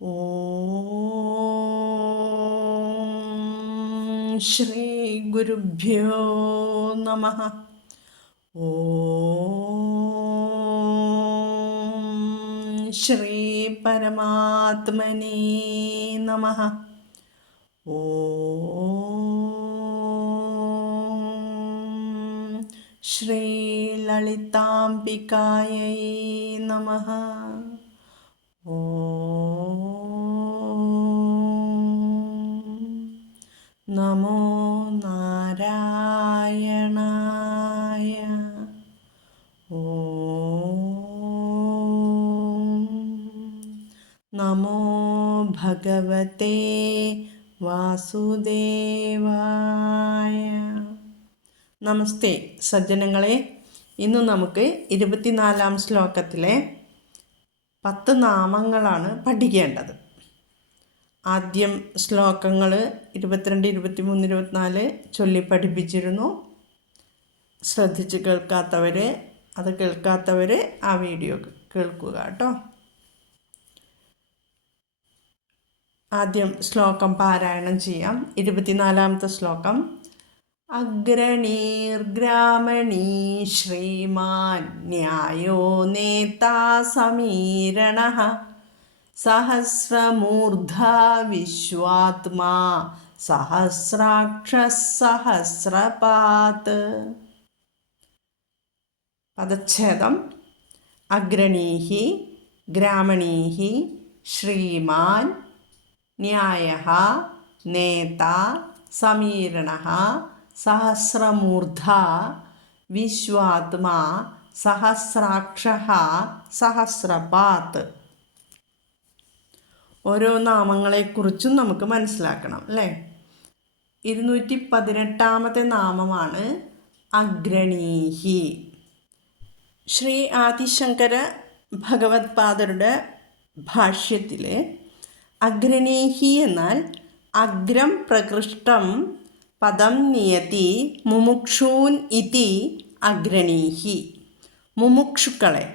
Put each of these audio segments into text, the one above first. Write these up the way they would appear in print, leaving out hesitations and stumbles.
ഓം ശ്രീ ഗുരുഭ്യോ നമഃ. ഓം ശ്രീ പരമാത്മനേ നമഃ. ഓം ശ്രീ ലളിതാംബികായൈ നമഃ. നമോ നാരായണായ. ഓം നമോ ഭഗവതേ വാസുദേവായ. നമസ്തേ സജ്ജനങ്ങളെ, ഇന്ന് നമുക്ക് 24-ാം ശ്ലോകത്തിലെ 10 നാമങ്ങളാണ് പഠിക്കേണ്ടത്. ആദ്യം ശ്ലോകങ്ങൾ 22, 23, 24 ചൊല്ലി പഠിപ്പിച്ചിരുന്നു. ശ്രദ്ധിച്ച് കേൾക്കാത്തവർ ആ വീഡിയോ കേൾക്കുക കേട്ടോ. ആദ്യം ശ്ലോകം പാരായണം ചെയ്യാം. 24-ാമത്തെ ശ്ലോകം. അഗ്രണീർഗ്രാമണീ ശ്രീമാൻ ന്യായോ നേതാ സമീരണഃ സഹസ്രമൂർധാ വിശ്വാത്മാ സഹസ്രാക്ഷഃ സഹസ്രപാത്. പദച്ഛേദം. അഗ്രണീഹി ഗ്രാമണീഹി ശ്രീമാൻ ന്യായഃ നേതാ സമീരണഃ സഹസ്രമൂർധാ വിശ്വാത്മാ സഹസ്രാക്ഷഃ സഹസ്രപാത്. ഓരോ നാമങ്ങളെക്കുറിച്ചും നമുക്ക് മനസ്സിലാക്കണം അല്ലേ. 218-ാമത്തെ നാമമാണ് അഗ്രണീഹി. ശ്രീ ആദിശങ്കര ഭഗവത്പാദരുടെ ഭാഷ്യത്തിലെ അഗ്രണീഹി എന്നാൽ അഗ്രം പ്രകൃഷ്ടം പദം നിയതി മുമുക്ഷൂൻ ഇതി അഗ്രണീഹി. മുമുക്ഷുക്കളെ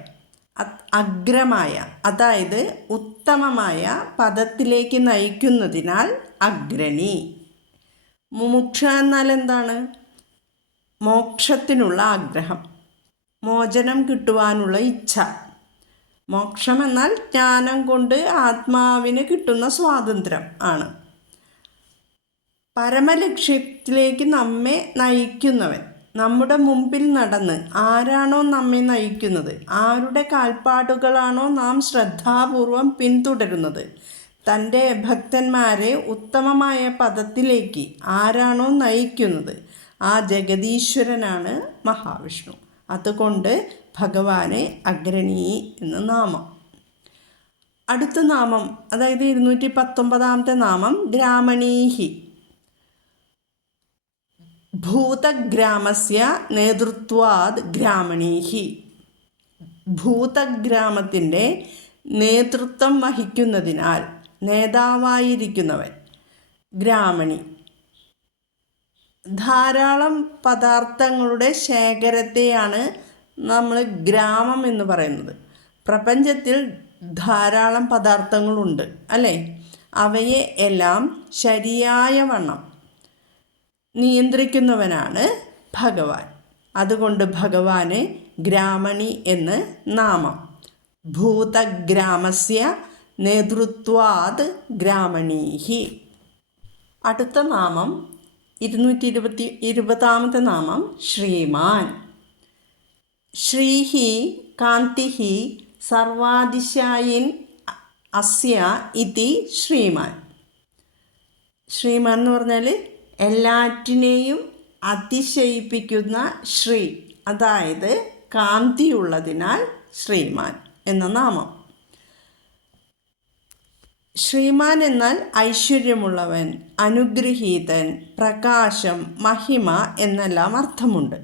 അഗ്രമായ, അതായത് ഉത്തമമായ പദത്തിലേക്ക് നയിക്കുന്നതിനാൽ അഗ്രണി. മുമുക്ഷ എന്നാൽ എന്താണ്? മോക്ഷത്തിനുള്ള ആഗ്രഹം, മോചനം കിട്ടുവാനുള്ള ഇച്ഛ. മോക്ഷം എന്നാൽ ജ്ഞാനം കൊണ്ട് ആത്മാവിന് കിട്ടുന്ന സ്വാതന്ത്ര്യം ആണ്. പരമലക്ഷ്യത്തിലേക്ക് നമ്മെ നയിക്കുന്നവൻ, നമ്മുടെ മുമ്പിൽ നടന്ന് ആരാണോ നമ്മെ നയിക്കുന്നത്, ആരുടെ കാൽപ്പാടുകളാണോ നാം ശ്രദ്ധാപൂർവം പിന്തുടരുന്നത്, തൻ്റെ ഭക്തന്മാരെ ഉത്തമമായ പദത്തിലേക്ക് ആരാണോ നയിക്കുന്നത്, ആ ജഗദീശ്വരനാണ് മഹാവിഷ്ണു. അതുകൊണ്ട് ഭഗവാനെ അഗ്രണീ എന്ന് നാമം. അടുത്ത നാമം, അതായത് 219-ാമത്തെ നാമം ഗ്രാമണീഹി. ഭൂതഗ്രാമസ്യ നേതൃത്വാദ് ഗ്രാമണീഹി. ഭൂതഗ്രാമത്തിൻ്റെ നേതൃത്വം വഹിക്കുന്നതിനാൽ നേതാവായിരിക്കുന്നവൻ ഗ്രാമണി. ധാരാളം പദാർത്ഥങ്ങളുടെ ശേഖരത്തെയാണ് നമ്മൾ ഗ്രാമം എന്ന് പറയുന്നത്. പ്രപഞ്ചത്തിൽ ധാരാളം പദാർത്ഥങ്ങളുണ്ട് അല്ലേ. അവയെ എല്ലാം ശരിയായ വണ്ണം നിയന്ത്രിക്കുന്നവനാണ് ഭഗവാൻ. അതുകൊണ്ട് ഭഗവാന് ഗ്രാമണി എന്ന് നാമം. ഭൂതഗ്രാമസ്യ നേതൃത്വാദ് ഗ്രാമണീഹി. അടുത്ത നാമം 220-ാമത്തെ നാമം ശ്രീമാൻ. ശ്രീഹി കാന്തിഹി സർവാതിശായിൻ അസ്യ ഇതി ശ്രീമാൻ. ശ്രീമാൻ എന്ന് പറഞ്ഞാൽ എല്ലാറ്റിനെയും അതിശയിപ്പിക്കുന്ന ശ്രീ, അതായത് കാന്തിയുള്ളതിനാൽ ശ്രീമാൻ എന്ന നാമം. ശ്രീമാൻ എന്നാൽ ഐശ്വര്യമുള്ളവൻ, അനുഗ്രഹീതൻ, പ്രകാശം, മഹിമ എന്നെല്ലാം അർത്ഥമുണ്ട്.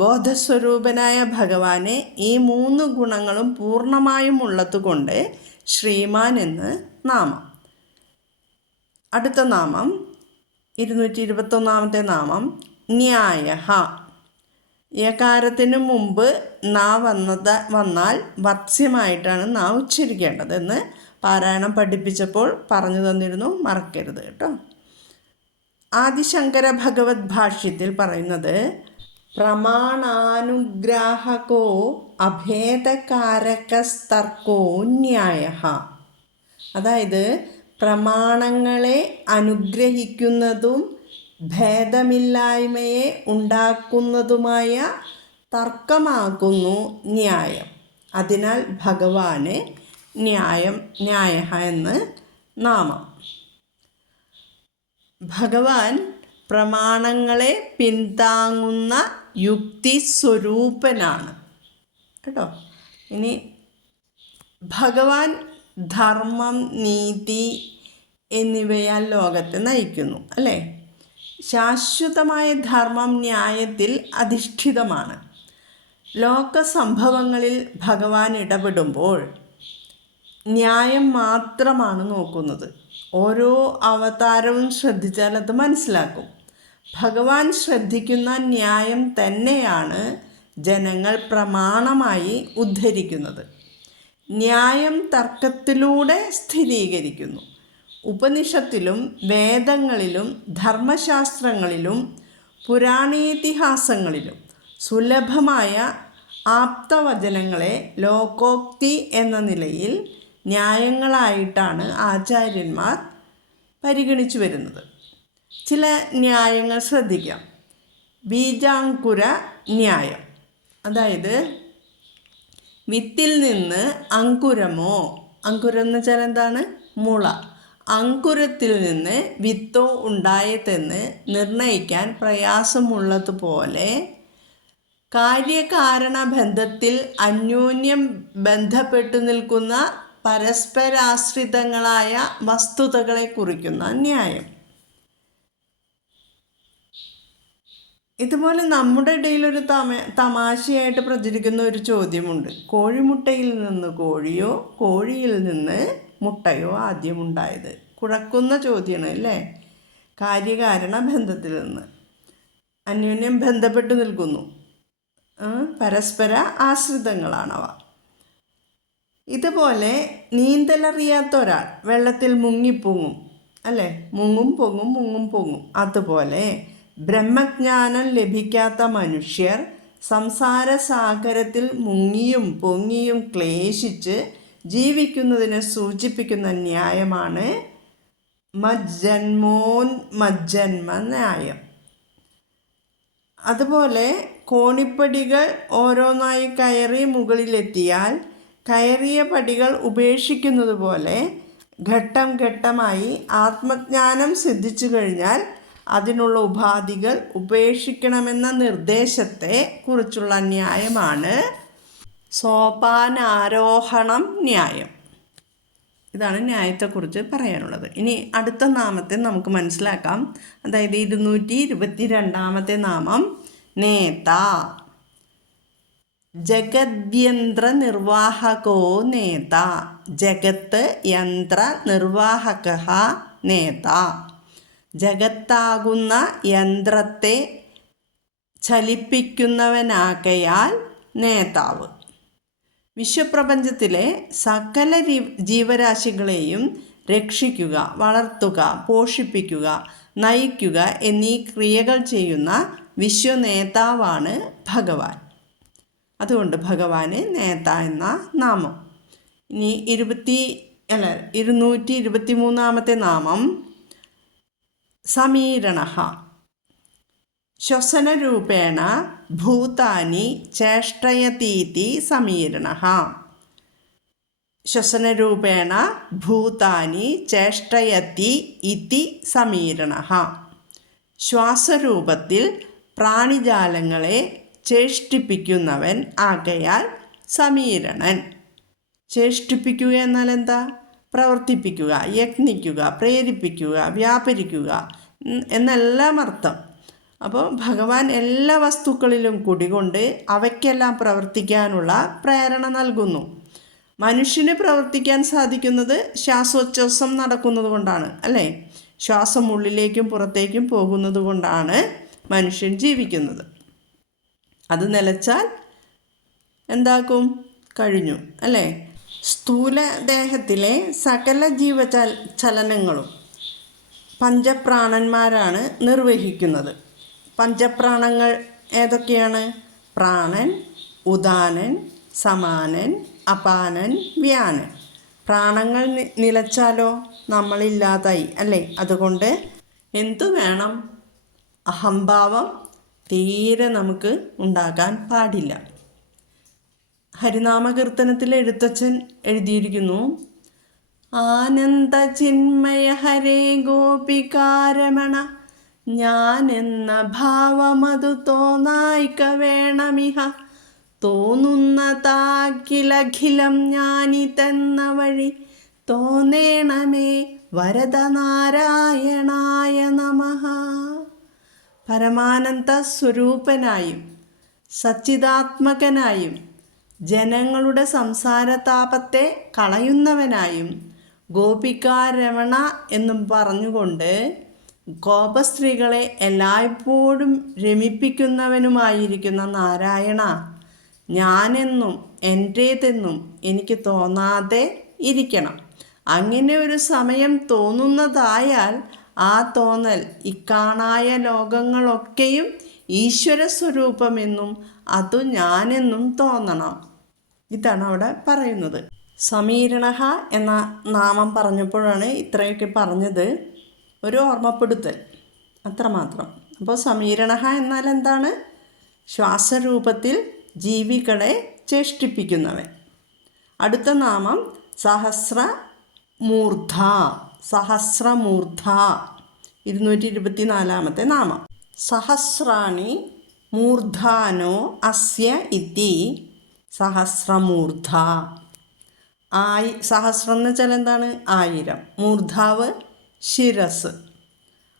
ബോധസ്വരൂപനായ ഭഗവാനെ ഈ 3 ഗുണങ്ങളും പൂർണ്ണമായും ഉള്ളതുകൊണ്ട് ശ്രീമാൻ എന്ന് നാമം. അടുത്ത നാമം 221-ാമത്തെ നാമം ന്യായഃ. യകാരത്തിന് മുമ്പ് നാ വന്നാൽ വത്സ്യമായിട്ടാണ് നാ ഉച്ചരിക്കേണ്ടതെന്ന് പാരായണം പഠിപ്പിച്ചപ്പോൾ പറഞ്ഞു തന്നിരുന്നു, മറക്കരുത് കേട്ടോ. ആദിശങ്കര ഭഗവത് ഭാഷ്യത്തിൽ പറയുന്നത് പ്രമാണാനുഗ്രാഹകോ അഭേദകാരകസ്തർക്കോ ന്യായ. അതായത് പ്രമാണങ്ങളെ അനുഗ്രഹിക്കുന്നതും ഭേദമില്ലായ്മയെ ഉണ്ടാക്കുന്നതുമായ തർക്കമാകുന്നു ന്യായം. അതിനാൽ ഭഗവാന് ന്യായ എന്ന് നാമം. ഭഗവാൻ പ്രമാണങ്ങളെ പിന്താങ്ങുന്ന യുക്തി സ്വരൂപനാണ് കേട്ടോ. ഇനി ഭഗവാൻ ധർമ്മം, നീതി എന്നിവയാൽ ലോകത്തെ നയിക്കുന്നു അല്ലേ. ശാശ്വതമായ ധർമ്മം ന്യായത്തിൽ അധിഷ്ഠിതമാണ്. ലോക സംഭവങ്ങളിൽ ഭഗവാൻ ഇടപെടുമ്പോൾ ന്യായം മാത്രമാണ് നോക്കുന്നത്. ഓരോ അവതാരവും ശ്രദ്ധിച്ചാൽ അത് മനസ്സിലാക്കും. ഭഗവാൻ ശ്രദ്ധിക്കുന്ന ന്യായം തന്നെയാണ് ജനങ്ങൾ പ്രമാണമായി ഉദ്ധരിക്കുന്നത്. ന്യായം തർക്കത്തിലൂടെ സ്ഥിരീകരിക്കുന്നു. ഉപനിഷത്തിലും വേദങ്ങളിലും ധർമ്മശാസ്ത്രങ്ങളിലും പുരാണേതിഹാസങ്ങളിലും സുലഭമായ ആപ്തവചനങ്ങളെ ലോകോക്തി എന്ന നിലയിൽ ന്യായങ്ങളായിട്ടാണ് ആചാര്യന്മാർ പരിഗണിച്ചു വരുന്നത്. ചില ന്യായങ്ങൾ ശ്രദ്ധിക്കാം. ബീജാങ്കുര ന്യായം, അതായത് വിത്തിൽ നിന്ന് അങ്കുരമോ, അങ്കുരം എന്ന് വെച്ചാൽ എന്താണ്, മുള, അങ്കുരത്തിൽ നിന്ന് വിത്തോ ഉണ്ടായതെന്ന് നിർണയിക്കാൻ പ്രയാസമുള്ളതുപോലെ കാര്യകാരണ ബന്ധത്തിൽ അന്യോന്യം ബന്ധപ്പെട്ടു നിൽക്കുന്ന പരസ്പരാശ്രിതങ്ങളായ വസ്തുതകളെ കുറിക്കുന്ന ന്യായം. ഇതുപോലെ നമ്മുടെ ഇടയിൽ ഒരു തമാശയായിട്ട് പ്രചരിക്കുന്ന ഒരു ചോദ്യമുണ്ട്. കോഴിമുട്ടയിൽ നിന്ന് കോഴിയോ കോഴിയിൽ നിന്ന് മുട്ടയോ ആദ്യമുണ്ടായത്? കുഴക്കുന്ന ചോദ്യമാണ് അല്ലേ. കാര്യകാരണ ബന്ധത്തിൽ നിന്ന് അന്യോന്യം ബന്ധപ്പെട്ടു നിൽക്കുന്നു, പരസ്പര ആശ്രിതങ്ങളാണവ. ഇതുപോലെ നീന്തലറിയാത്ത ഒരാൾ വെള്ളത്തിൽ മുങ്ങിപ്പൊങ്ങും അല്ലേ, മുങ്ങും പൊങ്ങും. അതുപോലെ ബ്രഹ്മജ്ഞാനം ലഭിക്കാത്ത മനുഷ്യർ സംസാര സാഗരത്തിൽ മുങ്ങിയും പൊങ്ങിയും ക്ലേശിച്ച് ജീവിക്കുന്നതിനെ സൂചിപ്പിക്കുന്ന ന്യായമാണ് മജ്ജന്മ ന്യായം. അതുപോലെ കോണിപ്പടികൾ ഓരോന്നായി കയറി മുകളിലെത്തിയാൽ കയറിയ പടികൾ ഉപേക്ഷിക്കുന്നത് പോലെ ഘട്ടം ഘട്ടമായി ആത്മജ്ഞാനം സിദ്ധിച്ചു കഴിഞ്ഞാൽ അതിനുള്ള ഉപാധികൾ ഉപേക്ഷിക്കണമെന്ന നിർദ്ദേശത്തെ കുറിച്ചുള്ള ന്യായമാണ് സോപാനാരോഹണം ന്യായം. ഇതാണ് ന്യായത്തെക്കുറിച്ച് പറയാനുള്ളത്. ഇനി അടുത്ത നാമത്തെ നമുക്ക് മനസ്സിലാക്കാം. അതായത് 222 നാമം നേത. ജഗദ്യന്ത്ര നിർവാഹകോ നേത. ജഗത്ത് യന്ത്ര നിർവാഹക നേത. ജഗത്താകുന്ന യന്ത്രത്തെ ചലിപ്പിക്കുന്നവനാകയാൽ നേതാവ്. വിശ്വപ്രപഞ്ചത്തിലെ സകല ജീവരാശികളെയും രക്ഷിക്കുക, വളർത്തുക, പോഷിപ്പിക്കുക, നയിക്കുക എന്നീ ക്രിയകൾ ചെയ്യുന്ന വിശ്വനേതാവാണ് ഭഗവാൻ. അതുകൊണ്ട് ഭഗവാന് നേത എന്ന നാമം. ഇനി 223 നാമം സമീരണഃ. ശ്വസനരൂപേണ ഭൂതാനി ചേഷ്ടയതീതി സമീരണഃ. ശ്വസനരൂപേണ ഭൂതാനി ചേഷ്ടയതി ഇതി സമീരണഃ. ശ്വാസരൂപത്തിൽ പ്രാണിജാലങ്ങളെ ചേഷ്ടിപ്പിക്കുന്നവൻ ആകയാൽ സമീരണൻ. ചേഷ്ടിപ്പിക്കുക എന്നാൽ എന്താ? പ്രവർത്തിപ്പിക്കുക, യത്നിക്കുക, പ്രേരിപ്പിക്കുക, വ്യാപരിക്കുക എന്നെല്ലാം അർത്ഥം. അപ്പോൾ ഭഗവാൻ എല്ലാ വസ്തുക്കളിലും കുടികൊണ്ട് അവയ്ക്കെല്ലാം പ്രവർത്തിക്കാനുള്ള പ്രേരണ നൽകുന്നു. മനുഷ്യന് പ്രവർത്തിക്കാൻ സാധിക്കുന്നത് ശ്വാസോച്ഛ്വാസം നടക്കുന്നത് കൊണ്ടാണ് അല്ലേ. ശ്വാസം ഉള്ളിലേക്കും പുറത്തേക്കും പോകുന്നത് കൊണ്ടാണ് മനുഷ്യൻ ജീവിക്കുന്നത്. അത് നിലച്ചാൽ എന്താക്കും? കഴിഞ്ഞു അല്ലേ. സ്ഥൂലദേഹത്തിലെ സകല ചലനങ്ങളും പഞ്ചപ്രാണന്മാരാണ് നിർവഹിക്കുന്നത്. പഞ്ചപ്രാണങ്ങൾ ഏതൊക്കെയാണ്? പ്രാണൻ, ഉദാനൻ, സമാനൻ, അപാനൻ, വ്യാനൻ. പ്രാണങ്ങൾ നിലച്ചാലോ നമ്മളില്ലാതായി അല്ലേ? അതുകൊണ്ട് എന്തു വേണം? അഹംഭാവം തീരെ നമുക്ക് ഉണ്ടാകാൻ പാടില്ല. ഹരിനാമകീർത്തനത്തിൽ എഴുത്തച്ഛൻ എഴുതിയിരിക്കുന്നു, ആനന്ദ ചിന്മയ ഹരേ ഗോപികാരമണ, ഞാനെന്ന ഭാവമതു തോന്നായിക്ക വേണമിഹ, തോന്നുന്നതാഖിലഖിലം ഞാനിതെന്ന വഴി, തോന്നേണമേ വരദനാരായണായ നമഃ. പരമാനന്ദ സ്വരൂപനായും സച്ചിദാത്മകനായും ജനങ്ങളുടെ സംസാരതാപത്തെ കളയുന്നവനായും ഗോപികാരമണ എന്നും പറഞ്ഞുകൊണ്ട് ഗോപസ്ത്രീകളെ എല്ലായ്പ്പോഴും രമിപ്പിക്കുന്നവനുമായിരിക്കുന്ന നാരായണ, ഞാനെന്നും എൻ്റേതെന്നും എനിക്ക് തോന്നാതെ ഇരിക്കണം. അങ്ങനെ ഒരു സമയം തോന്നുന്നതായാൽ ആ തോന്നൽ ഇക്കാണായ ലോകങ്ങളൊക്കെയും ഈശ്വര സ്വരൂപമെന്നും അതു ഞാനെന്നും തോന്നണം. ഇതാണ് അവിടെ പറയുന്നത്. സമീരണഃ എന്ന നാമം പറഞ്ഞപ്പോഴാണ് ഇത്രയൊക്കെ പറഞ്ഞത്. ഒരു ഓർമ്മപ്പെടുത്തൽ അത്രമാത്രം. അപ്പോൾ സമീരണഃ എന്നാൽ എന്താണ്? ശ്വാസരൂപത്തിൽ ജീവികളെ ചേഷ്ടിപ്പിക്കുന്നവൻ. അടുത്ത നാമം സഹസ്രമൂർധ. സഹസ്രമൂർധ 224 നാമം. സഹസ്രാണി മൂർധാനോ അസ്യ ഇതി സഹസ്രമൂർധ. സഹസ്രം എന്ന് വെച്ചാൽ എന്താണ്? 1000. മൂർധാവ് ശിരസ്.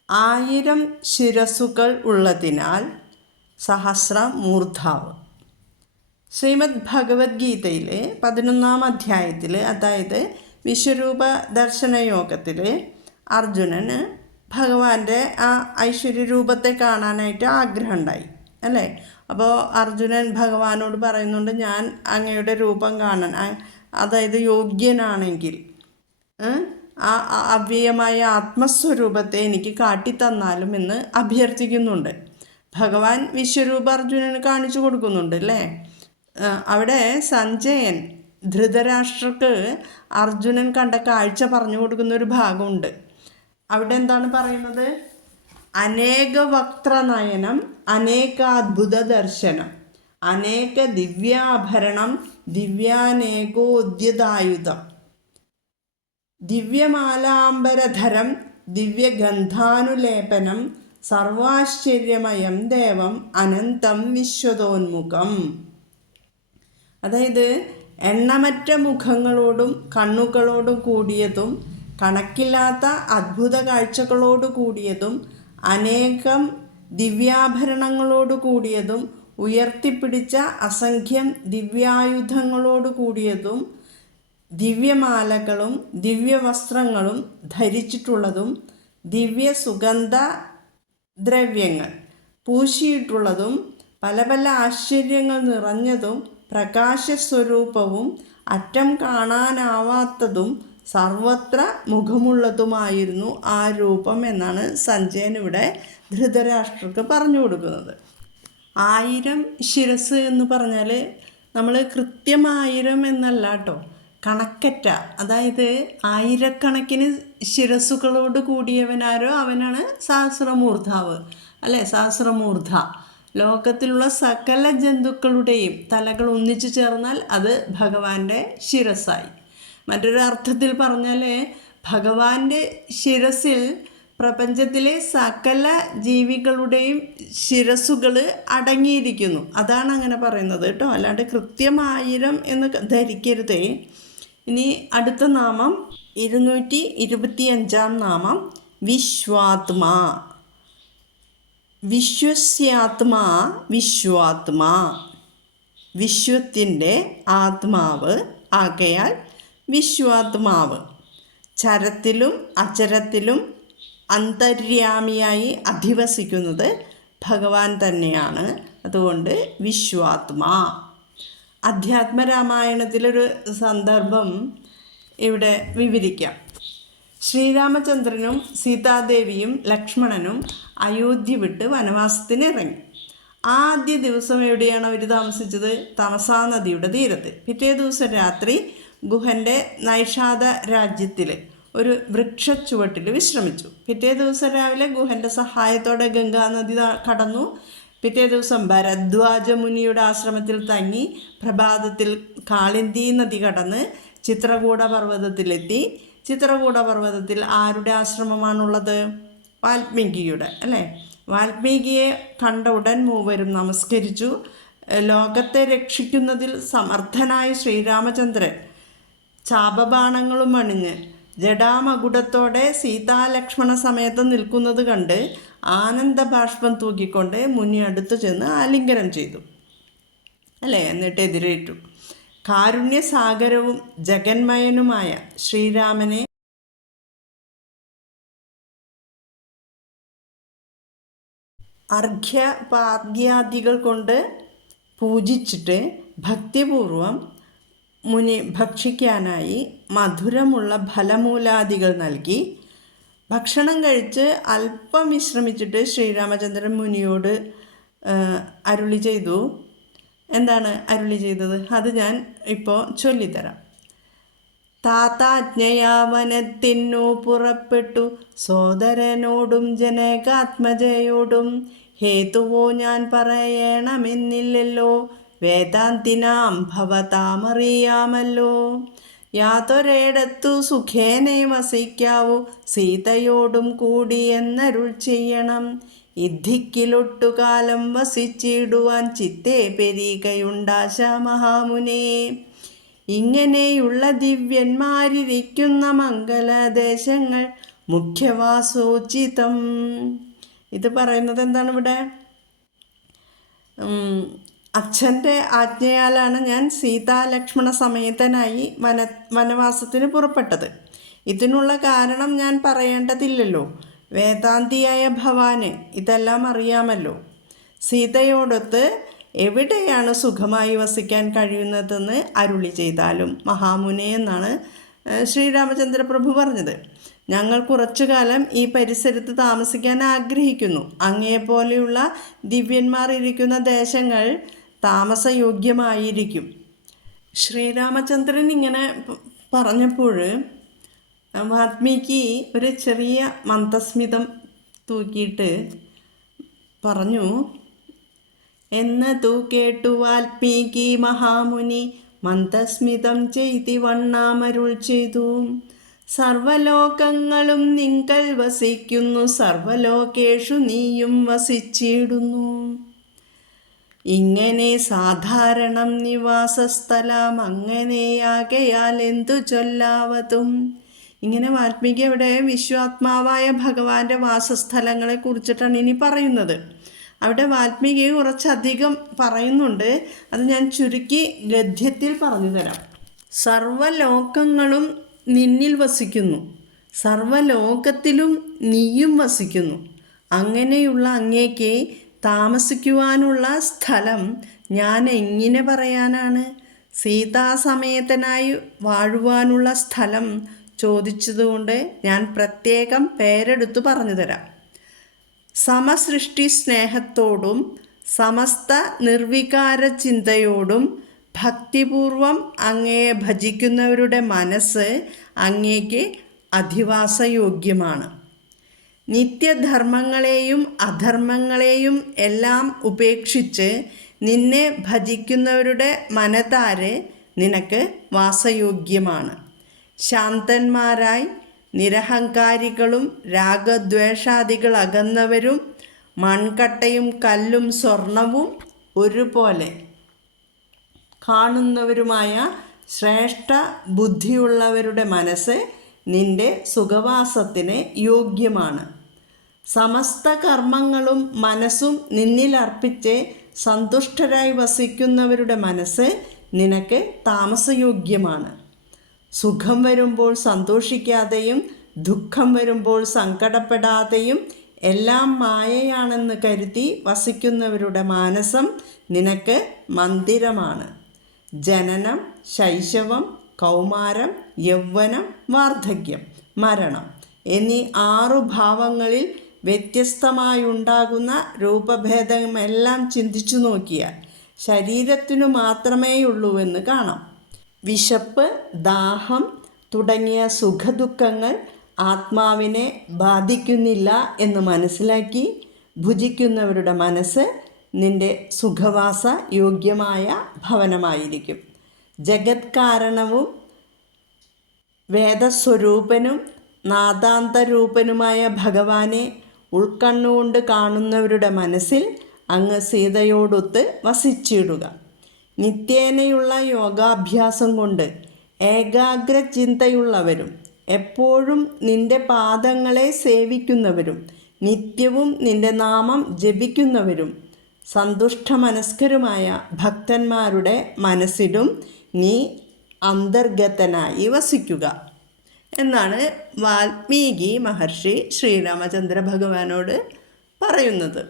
1000 ശിരസുകൾ ഉള്ളതിനാൽ സഹസ്രമൂർധാവ്. ശ്രീമദ് ഭഗവത്ഗീതയിലെ 11-ാം അധ്യായത്തിൽ, അതായത് വിശ്വരൂപ ദർശനയോഗത്തിൽ അർജുനന് ഭഗവാന്റെ ആ ഐശ്വര്യരൂപത്തെ കാണാനായിട്ട് ആഗ്രഹമുണ്ടായി അല്ലേ? അപ്പോൾ അർജുനൻ ഭഗവാനോട് പറയുന്നുണ്ട്, ഞാൻ അങ്ങയുടെ രൂപം കാണാൻ, അതായത് യോഗ്യനാണെങ്കിൽ ആ അവ്യയമായ ആത്മസ്വരൂപത്തെ എനിക്ക് കാട്ടിത്തന്നാലും എന്ന് അഭ്യർത്ഥിക്കുന്നുണ്ട്. ഭഗവാൻ വിശ്വരൂപ അർജുനന് കാണിച്ചു കൊടുക്കുന്നുണ്ട് അല്ലേ? അവിടെ സഞ്ജയൻ ധൃതരാഷ്ട്രക്ക് അർജുനൻ കണ്ട കാഴ്ച പറഞ്ഞു കൊടുക്കുന്ന ഒരു ഭാഗമുണ്ട്. അവിടെ എന്താണ് പറയുന്നത്? അനേക വക്ത്രനയനം, അനേകാത്ഭുത ദർശനം, അനേക ദിവ്യാഭരണം, ദിവ്യാനേകോദ്യതായുധം, ദിവ്യമാലാംബരധരം, ദിവ്യഗന്ധാനുലേപനം, സർവാശ്ചര്യമയം ദേവം അനന്തം വിശ്വതോന്മുഖം. അതായത് എണ്ണമറ്റ മുഖങ്ങളോടും കണ്ണുകളോടും കൂടിയതും കണക്കില്ലാത്ത അത്ഭുത കാഴ്ചകളോട് കൂടിയതും അനേകം ദിവ്യാഭരണങ്ങളോട് കൂടിയതും ഉയർത്തിപ്പിടിച്ച അസംഖ്യം ദിവ്യായുധങ്ങളോട് കൂടിയതും ദിവ്യമാലകളും ദിവ്യവസ്ത്രങ്ങളും ധരിച്ചിട്ടുള്ളതും ദിവ്യ സുഗന്ധ ദ്രവ്യങ്ങൾ പൂശിയിട്ടുള്ളതും പല പല ആശ്ചര്യങ്ങൾ നിറഞ്ഞതും പ്രകാശസ്വരൂപവും അറ്റം കാണാനാവാത്തതും സർവത്ര മുഖമുള്ളതുമായിരുന്നു ആ രൂപം എന്നാണ് സഞ്ജയൻ ഇവിടെ ധൃതരാഷ്ട്രർക്ക് പറഞ്ഞു കൊടുക്കുന്നത്. 1000 ശിരസ് എന്ന് പറഞ്ഞാൽ നമ്മൾ കൃത്യം 1000 എന്നല്ല കേട്ടോ, കണക്കറ്റ, അതായത് ആയിരക്കണക്കിന് ശിരസ്സുകളോട് കൂടിയവനാരോ അവനാണ് സഹസ്രമൂർധാവ് അല്ലേ? സഹസ്രമൂർധ. ലോകത്തിലുള്ള സകല ജന്തുക്കളുടെയും തലകൾ ഒന്നിച്ചു ചേർന്നാൽ അത് ഭഗവാന്റെ ശിരസ്സായി. മറ്റൊരു അർത്ഥത്തിൽ പറഞ്ഞാൽ ഭഗവാന്റെ ശിരസിൽ പ്രപഞ്ചത്തിലെ സകല ജീവികളുടെയും ശിരസ്സുകൾ അടങ്ങിയിരിക്കുന്നു. അതാണ് അങ്ങനെ പറയുന്നത് കേട്ടോ, അല്ലാണ്ട് കൃത്യം 1000 എന്ന് ധരിക്കരുതേ. ഇനി അടുത്ത നാമം 225-ാം നാമം വിശ്വാത്മാ. വിശ്വസ്യാത്മാ വിശ്വാത്മാ, വിശ്വത്തിൻ്റെ ആത്മാവ് ആകയാൽ വിശ്വാത്മാവ്. ചരത്തിലും അചരത്തിലും അന്തര്യാമിയായി അധിവസിക്കുന്നത് ഭഗവാൻ തന്നെയാണ്. അതുകൊണ്ട് വിശ്വാത്മാ. അധ്യാത്മരാമായണത്തിലൊരു സന്ദർഭം ഇവിടെ വിവരിക്കാം. ശ്രീരാമചന്ദ്രനും സീതാദേവിയും ലക്ഷ്മണനും അയോധ്യ വിട്ട് വനവാസത്തിന് ഇറങ്ങി. ആദ്യ ദിവസം എവിടെയാണ് അവർ താമസിച്ചത്? തമസാ നദിയുടെ തീരത്ത്. പിറ്റേ ദിവസം രാത്രി ഗുഹൻ്റെ നൈഷാദ രാജ്യത്തിൽ ഒരു വൃക്ഷച്ചുവട്ടിൽ വിശ്രമിച്ചു. പിറ്റേ ദിവസം രാവിലെ ഗുഹൻ്റെ സഹായത്തോടെ ഗംഗാനദി കടന്നു. പിറ്റേ ദിവസം ഭരദ്വാജ മുനിയുടെ ആശ്രമത്തിൽ തങ്ങി പ്രഭാതത്തിൽ കാളിന്തി നദി കടന്ന് ചിത്രകൂട പർവ്വതത്തിലെത്തി. ചിത്രകൂട പർവ്വതത്തിൽ ആരുടെ ആശ്രമമാണുള്ളത്? വാൽമീകിയുടെ, അല്ലേ? വാൽമീകിയെ കണ്ട ഉടൻ മൂവരും നമസ്കരിച്ചു. ലോകത്തെ രക്ഷിക്കുന്നതിൽ സമർത്ഥനായ ശ്രീരാമചന്ദ്രൻ ചാപബാണങ്ങളും അണിഞ്ഞ് ജടാമകുടത്തോടെ സീതാലക്ഷ്മണ സമേതം നിൽക്കുന്നത് കണ്ട് ആനന്ദബാഷ്പം തൂക്കിക്കൊണ്ട് മുനി അടുത്തു ചെന്ന് ആലിംഗനം ചെയ്തു, അല്ലേ? എന്നിട്ട് എതിരേറ്റു. കാരുണ്യസാഗരവും ജഗന്മയനുമായ ശ്രീരാമനെ അർഘ്യപാദ്യാദികൾ കൊണ്ട് പൂജിച്ചിട്ട് ഭക്തിപൂർവം മുനി ഭക്ഷിക്കാനായി മധുരമുള്ള ഫലമൂലാദികൾ നൽകി. ഭക്ഷണം കഴിച്ച് അല്പം വിശ്രമിച്ചിട്ട് ശ്രീരാമചന്ദ്രൻ മുനിയോട് അരുളി ചെയ്തു. എന്താണ് അരുളി ചെയ്തത്? അത് ഞാൻ ഇപ്പോൾ ചൊല്ലിത്തരാം. താതാജ്ഞയാ വനത്തിനു പുറപ്പെട്ടു സോദരനോടും ജനകാത്മജയോടും ഹേതുവോ ഞാൻ പറയണമെന്നില്ലല്ലോ, വേദാന്തിനാം ഭവതാമറിയാമല്ലോ. യാതൊരിടത്തു സുഖേനെ വസിക്കാവൂ സീതയോടും കൂടി എന്നരുൾ ചെയ്യണം. ഇദ്ധിക്കിലൊട്ടുകാലം വസിച്ചിടുവാൻ ചിത്തേ പെരീകയുണ്ടാശ മഹാമുനേ. ഇങ്ങനെയുള്ള ദിവ്യന്മാരിരിക്കുന്ന മംഗലദേശങ്ങൾ മുഖ്യവാസോചിതം. ഇത് പറയുന്നത് എന്താണ് ഇവിടെ? അച്ഛൻ്റെ ആജ്ഞയാലാണ് ഞാൻ സീതാലക്ഷ്മണ സമേതനായി വനവാസത്തിന് പുറപ്പെട്ടത്. ഇതിനുള്ള കാരണം ഞാൻ പറയേണ്ടതില്ലല്ലോ. വേദാന്തിയായ ഭവാന് ഇതെല്ലാം അറിയാമല്ലോ. സീതയോടൊത്ത് എവിടെയാണ് സുഖമായി വസിക്കാൻ കഴിയുന്നതെന്ന് അരുളി ചെയ്താലും മഹാമുനെ എന്നാണ് ശ്രീരാമചന്ദ്ര പ്രഭു പറഞ്ഞത്. ഞങ്ങൾ കുറച്ചു കാലം ഈ പരിസരത്ത് താമസിക്കാൻ ആഗ്രഹിക്കുന്നു. അങ്ങേപ്പോലെയുള്ള ദിവ്യന്മാർ ഇരിക്കുന്ന ദേശങ്ങൾ താമസയോഗ്യമായിരിക്കും. ശ്രീരാമചന്ദ്രൻ ഇങ്ങനെ പറഞ്ഞപ്പോൾ വാൽമീകി ഒരു ചെറിയ മന്ദസ്മിതം തൂക്കിയിട്ട് പറഞ്ഞു. എന്നതു കേട്ടു വാൽമീകി മഹാമുനി മന്ദസ്മിതം ചെയ്തി വണ്ണാമരുൾ ചെയ്തു. സർവലോകങ്ങളും നിങ്കൽ വസിക്കുന്നു, സർവലോകേഷു നീയും വസിച്ചിടുന്നു. ഇങ്ങനെ സാധാരണം നിവാസസ്ഥലം അങ്ങനെയാകയാൽ എന്തു ചൊല്ലാവതും. ഇങ്ങനെ വാൽമീകി അവിടെ വിശ്വാത്മാവായ ഭഗവാന്റെ വാസസ്ഥലങ്ങളെ കുറിച്ചിട്ടാണ് ഇനി പറയുന്നത്. അവിടെ വാൽമീകി കുറച്ചധികം പറയുന്നുണ്ട്. അത് ഞാൻ ചുരുക്കി ഗദ്യത്തിൽ പറഞ്ഞു തരാം. സർവലോകങ്ങളും നിന്നിൽ വസിക്കുന്നു, സർവലോകത്തിലും നീയും വസിക്കുന്നു. അങ്ങനെയുള്ള അങ്ങേക്ക് താമസിക്കുവാനുള്ള സ്ഥലം ഞാൻ എങ്ങനെ പറയാനാണ്? സീതാസമേതനായി വാഴുവാനുള്ള സ്ഥലം ചോദിച്ചതുകൊണ്ട് ഞാൻ പ്രത്യേകം പേരെടുത്തു പറഞ്ഞു തരാം. സമസൃഷ്ടി സ്നേഹത്തോടും സമസ്ത നിർവികാര ചിന്തയോടും ഭക്തിപൂർവം അങ്ങയെ ഭജിക്കുന്നവരുടെ മനസ്സ് അങ്ങേക്ക് അധിവാസയോഗ്യമാണ്. നിത്യധർമ്മങ്ങളെയും അധർമ്മങ്ങളെയും എല്ലാം ഉപേക്ഷിച്ച് നിന്നെ ഭജിക്കുന്നവരുടെ മനതാര് നിനക്ക് വാസയോഗ്യമാണ്. ശാന്തന്മാരായി നിരഹങ്കാരികളും രാഗദ്വേഷാദികൾ അകന്നവരും മൺകട്ടയും കല്ലും സ്വർണവും ഒരുപോലെ കാണുന്നവരുമായ ശ്രേഷ്ഠ ബുദ്ധിയുള്ളവരുടെ മനസ്സ് നിന്റെ സുഖവാസത്തിന് യോഗ്യമാണ്. സമസ്ത കർമ്മങ്ങളും മനസ്സും നിന്നിലർപ്പിച്ച് സന്തുഷ്ടരായി വസിക്കുന്നവരുടെ മനസ്സ് നിനക്ക് താമസയോഗ്യമാണ്. സുഖം വരുമ്പോൾ സന്തോഷിക്കാതെയും ദുഃഖം വരുമ്പോൾ സങ്കടപ്പെടാതെയും എല്ലാം മായയാണെന്ന് കരുതി വസിക്കുന്നവരുടെ മാനസം നിനക്ക് മന്ദിരമാണ്. ജനനം, ശൈശവം, കൗമാരം, യൗവനം, വാർദ്ധക്യം, മരണം എന്നീ 6 ഭാവങ്ങളിൽ വ്യത്യസ്തമായുണ്ടാകുന്ന രൂപഭേദമെല്ലാം ചിന്തിച്ചു നോക്കിയാൽ ശരീരത്തിനു മാത്രമേയുള്ളൂവെന്ന് കാണാം. വിശപ്പ്, ദാഹം തുടങ്ങിയ സുഖദുഃഖങ്ങൾ ആത്മാവിനെ ബാധിക്കുന്നില്ല എന്ന് മനസ്സിലാക്കി ഭുജിക്കുന്നവരുടെ മനസ്സ് നിന്റെ സുഖവാസ യോഗ്യമായ ഭവനമായിരിക്കും. ജഗത് കാരണവും വേദസ്വരൂപനും നാദാന്തരൂപനുമായ ഭഗവാനെ ഉൾക്കണ്ണുകൊണ്ട് കാണുന്നവരുടെ മനസ്സിൽ അങ്ങ് സീതയോടൊത്ത് വസിച്ചിടുക. നിത്യേനയുള്ള യോഗാഭ്യാസം കൊണ്ട് ഏകാഗ്ര ചിന്തയുള്ളവരും എപ്പോഴും നിന്റെ പാദങ്ങളെ സേവിക്കുന്നവരും നിത്യവും നിന്റെ നാമം ജപിക്കുന്നവരും സന്തുഷ്ടമനസ്കരുമായ ഭക്തന്മാരുടെ മനസ്സിലും നീ അന്തർഗതനായി വസിക്കുക എന്നാണ് വാൽമീകി മഹർഷി ശ്രീരാമചന്ദ്ര ഭഗവാനോട് പറയുന്നത്.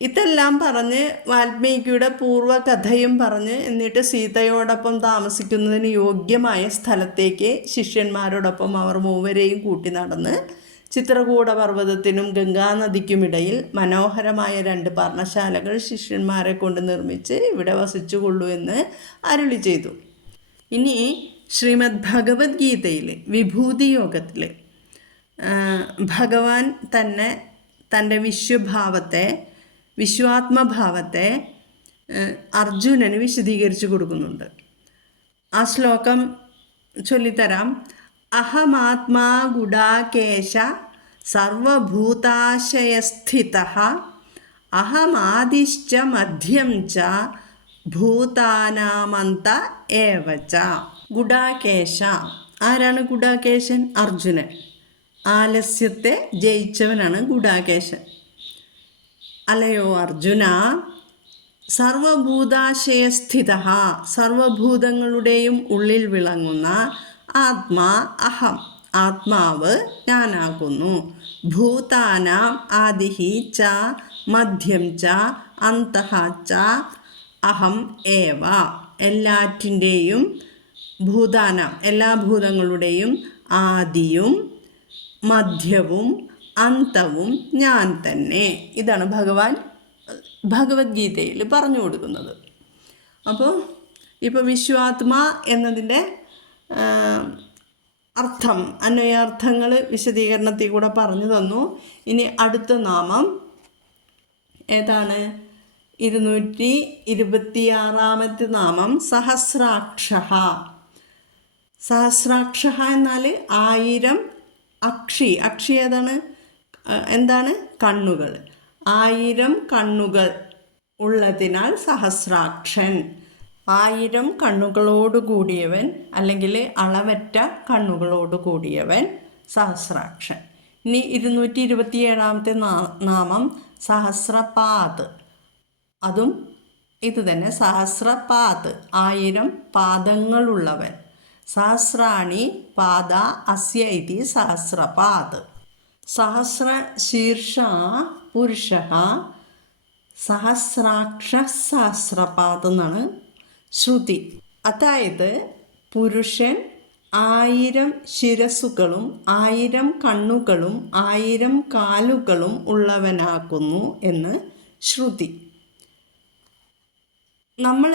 ഇതെല്ലാം പറഞ്ഞ് വാൽമീകിയുടെ പൂർവ്വകഥയും പറഞ്ഞ് എന്നിട്ട് സീതയോടൊപ്പം താമസിക്കുന്നതിന് യോഗ്യമായ സ്ഥലത്തേക്ക് ശിഷ്യന്മാരോടൊപ്പം അവർ മൂവരെയും കൂട്ടി നടന്ന് ചിത്രകൂട പർവ്വതത്തിനും ഗംഗാനദിക്കുമിടയിൽ മനോഹരമായ 2 പർണശാലകൾ ശിഷ്യന്മാരെ കൊണ്ട് നിർമ്മിച്ച് ഇവിടെ വസിച്ചുകൊള്ളൂ എന്ന് അരുളി ചെയ്തു. ഇനി ശ്രീമദ് ഭഗവത്ഗീതയിൽ വിഭൂതി യോഗത്തിൽ ഭഗവാൻ തന്നെ തൻ്റെ വിശ്വാത്മഭാവത്തെ അർജുനന് വിശദീകരിച്ച് കൊടുക്കുന്നുണ്ട്. ആ ശ്ലോകം ചൊല്ലിത്തരാം. അഹമാത്മാ ഗുഡാകേശ സർവഭൂതാശയസ്ഥിതഃ അഹമാദിശ്ച മധ്യം ച ഭൂതാനാമന്ത ഏവ ച. ഗുഡാകേശ. ആരാണ് ഗുഡാകേശൻ? അർജുനൻ. ആലസ്യത്തെ ജയിച്ചവനാണ് ഗുഡാകേശൻ. അല്ലയോ അർജുന, സർവഭൂതാശയസ്ഥിത, സർവഭൂതങ്ങളുടെയും ഉള്ളിൽ വിളങ്ങുന്ന ആത്മാ അഹം, ആത്മാവ് ഞാനാകുന്നു. ഭൂതാനാം ആദിഹി ച മധ്യം ച അന്തഃ ച അഹം ഏവ. എല്ലാറ്റിൻ്റെയും ഭൂതാനാം, എല്ലാ ഭൂതങ്ങളുടെയും ആദിയും മധ്യവും അന്തവും ഞാൻ തന്നെ. ഇതാണ് ഭഗവാൻ ഭഗവത്ഗീതയിൽ പറഞ്ഞു കൊടുക്കുന്നത്. അപ്പോൾ ഇപ്പോൾ വിശ്വാത്മാ എന്നതിൻ്റെ അർത്ഥം, അന്വയാർത്ഥങ്ങൾ വിശദീകരണത്തിൽ കൂടെ പറഞ്ഞു തന്നു. ഇനി അടുത്ത നാമം ഏതാണ്? 226 നാമം സഹസ്രാക്ഷ. സഹസ്രാക്ഷ എന്നാൽ 1000 അക്ഷി. അക്ഷി ഏതാണ്? എന്താണ്? കണ്ണുകൾ. 1000 കണ്ണുകൾ ഉള്ളതിനാൽ സഹസ്രാക്ഷൻ. 1000 കണ്ണുകളോട് കൂടിയവൻ അല്ലെങ്കിൽ അളവറ്റ കണ്ണുകളോട് കൂടിയവൻ സഹസ്രാക്ഷൻ. ഇനി 227 നാമം സഹസ്രപാദ്. അതും ഇത് തന്നെ, സഹസ്രപാദ്, 1000 പാദങ്ങളുള്ളവൻ. സഹസ്രാണി പാദ അസ്യ ഇതി സഹസ്രപാദ്. സഹസ്രശീർഷ പുരുഷ സഹസ്രാക്ഷ സഹസ്രപാദ് എന്നാണ് ശ്രുതി. അതായത് പുരുഷൻ 1000 ശിരസ്സുകളും 1000 കണ്ണുകളും 1000 കാലുകളും ഉള്ളവനാക്കുന്നു എന്ന് ശ്രുതി. നമ്മൾ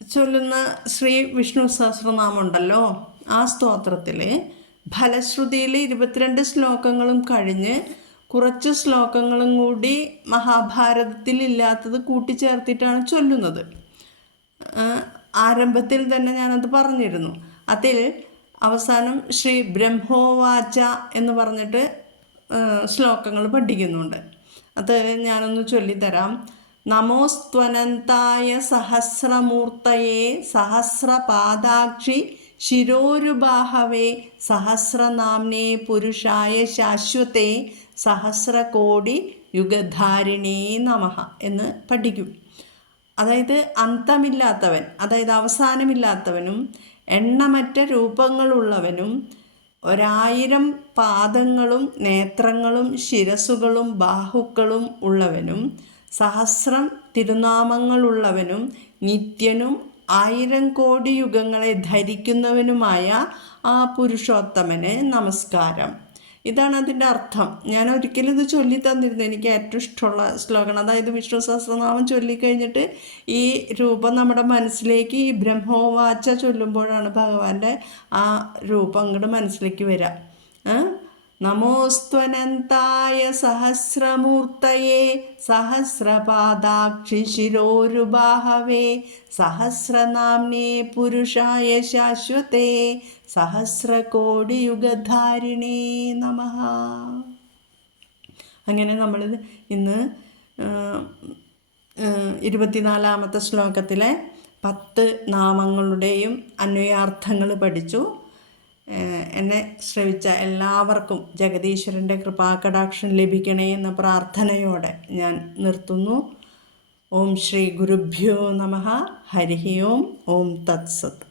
ചൊല്ലുന്ന ശ്രീ വിഷ്ണു സഹസ്രനാമം ഉണ്ടല്ലോ, ആ സ്തോത്രത്തിൽ ഫലശ്രുതിയിൽ 22 ശ്ലോകങ്ങളും കഴിഞ്ഞ് കുറച്ച് ശ്ലോകങ്ങളും കൂടി മഹാഭാരതത്തിൽ ഇല്ലാത്തത് കൂട്ടിച്ചേർത്തിട്ടാണ് ചൊല്ലുന്നത്. ആരംഭത്തിൽ തന്നെ ഞാനത് പറഞ്ഞിരുന്നു. അതിൽ അവസാനം ശ്രീ ബ്രഹ്മോവാച എന്ന് പറഞ്ഞിട്ട് ശ്ലോകങ്ങൾ പഠിക്കുന്നുണ്ട്. അത് ഞാനൊന്ന് ചൊല്ലിത്തരാം. നമോസ്ത്വനന്തായ സഹസ്രമൂർത്തയേ സഹസ്രപാദാക്ഷി ശിരോരുബാഹവേ സഹസ്രനാംനേ പുരുഷായ ശാശ്വതേ സഹസ്രകോടി യുഗധാരിണേ നമഃ എന്ന് പഠിക്കും. അതായത് അന്തമില്ലാത്തവൻ, അതായത് അവസാനമില്ലാത്തവനും എണ്ണമറ്റ രൂപങ്ങളുള്ളവനും 1000 പാദങ്ങളും നേത്രങ്ങളും ശിരസ്സുകളും ബാഹുക്കളും ഉള്ളവനും സഹസ്രം തിരുനാമങ്ങളുള്ളവനും നിത്യനും 1000 കോടി യുഗങ്ങളെ ധരിക്കുന്നവനുമായ ആ പുരുഷോത്തമന് നമസ്കാരം. ഇതാണ് അതിൻ്റെ അർത്ഥം. ഞാൻ ഒരിക്കലും ഇത് ചൊല്ലി തന്നിരുന്നു. എനിക്ക് ഏറ്റവും ഇഷ്ടമുള്ള ശ്ലോകമാണ്. അതായത് വിഷ്ണു സഹസ്രനാമം ചൊല്ലിക്കഴിഞ്ഞിട്ട് ഈ രൂപം നമ്മുടെ മനസ്സിലേക്ക്, ഈ ബ്രഹ്മോവാച ചൊല്ലുമ്പോഴാണ് ഭഗവാന്റെ ആ രൂപം അങ്ങോട്ട് മനസ്സിലേക്ക് വരിക. നമോസ്ത്വനന്തായ സഹസ്രമൂർത്തയേ സഹസ്രപാദാക്ഷി ശിരോരുബാഹവേ സഹസ്രനാമ്നേ പുരുഷായ ശാശ്വതേ സഹസ്രകോടിയുഗധാരിണേ നമഃ. അങ്ങനെ നമ്മൾ ഇന്ന് 24-ാമത്തെ ശ്ലോകത്തിലെ 10 നാമങ്ങളുടെയും അന്വയാർത്ഥങ്ങൾ പഠിച്ചു. എന്നെ ശ്രവിച്ച എല്ലാവർക്കും ജഗദീശ്വരൻ്റെ കൃപാകടാക്ഷം ലഭിക്കണേ എന്ന പ്രാർത്ഥനയോടെ ഞാൻ നിർത്തുന്നു. ഓം ശ്രീ ഗുരുഭ്യോ നമഃ. ഹരി ഓം. ഓം തത്സത്.